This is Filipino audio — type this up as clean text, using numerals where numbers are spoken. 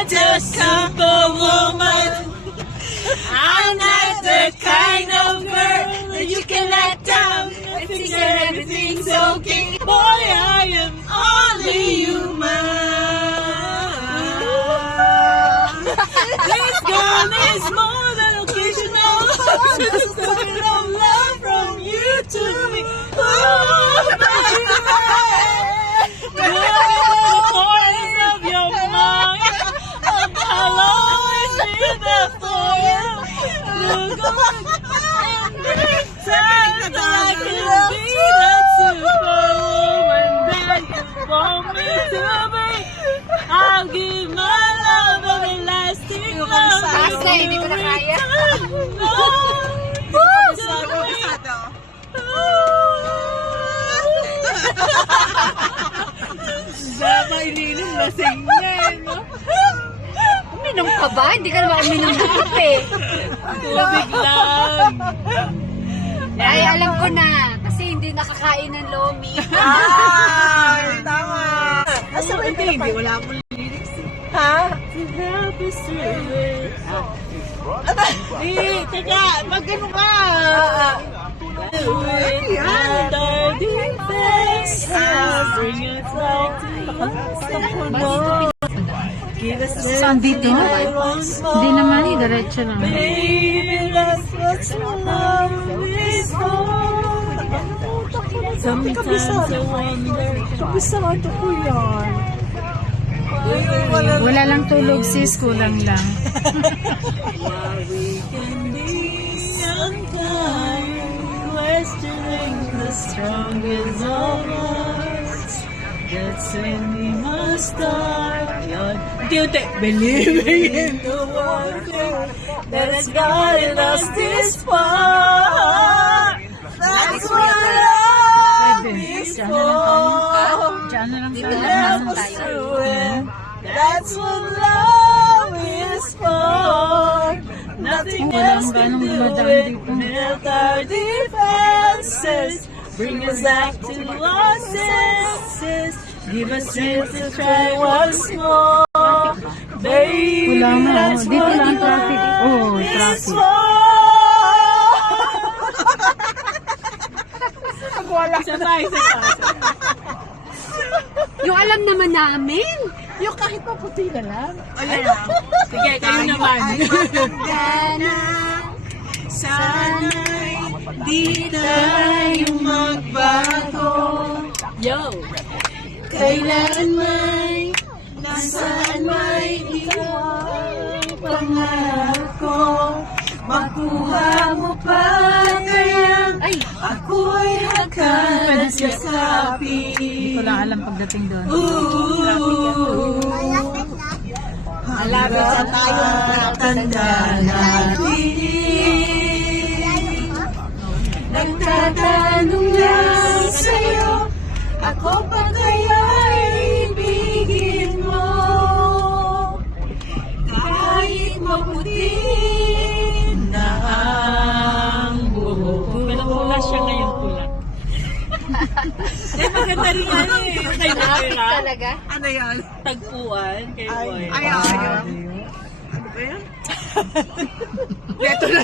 not a superwoman. I'm not the kind of girl that you can let down and think that everything's okay. Boy, I am only human. This girl is more than occasional. Just a bit of love from you to me. Oh, baby, the corners of your mind. I'll always be there for you. Look on times I can be that superwoman that you want me to be. I'll give my love everlasting love. Asa, hindi ko na kaya. Dapat ininom lasing niya, no? Uminom ka ba? Hindi ka naman uminom ng kape. Tubig lang. Ay, alam ko na. Kasi hindi nakakain ng lomi. Tama. Asa ba hindi? Wala mo lyrics eh. Ha? To help you through it. Teka, mag-ano ka? Do it under defense. Bring us back to love. Give us Saan dito? Hindi naman, diretso lang. Baby, that's what love is for. Sometimes I wonder. Kabisado ko yan. Wala lang tulog sis, kulang lang. We can be unkind, questioning the strongest of us. That's when we must start. Believing in the one thing that has gotten us this far. That's what love is for. Diyan na lang To sa help us through it. That's what love is for. Nothing else can do it. Melt our defenses. Bring us back to our senses. Give us chance to try once more. Baby, Wala nga, that's dito what lang traffic. Oh, love is traffic. for. Wala. Sabay. Yung alam naman namin. Yung kahit maputi na lang. Ayan. Sige, kayo naman. Sana'y di tayo magbago. Yo! Kailan may, nasaan may ikaw pangarap ko. Makuha mo pa kaya ako'y akan yakapin. Hindi ko lang alam pagdating doon. Malapit sa tayong matanda natin. Nagtatanong lang sa'yo, ako pa kaya ibigin mo? Kahit maputi na ang buhok. Pero pula siya ngayon pula. Eh, maganda rin ano eh. Kay Moira. Talaga? Ano yan? Tagpuan kay Moira. Ay, Ano ba yan? Ito na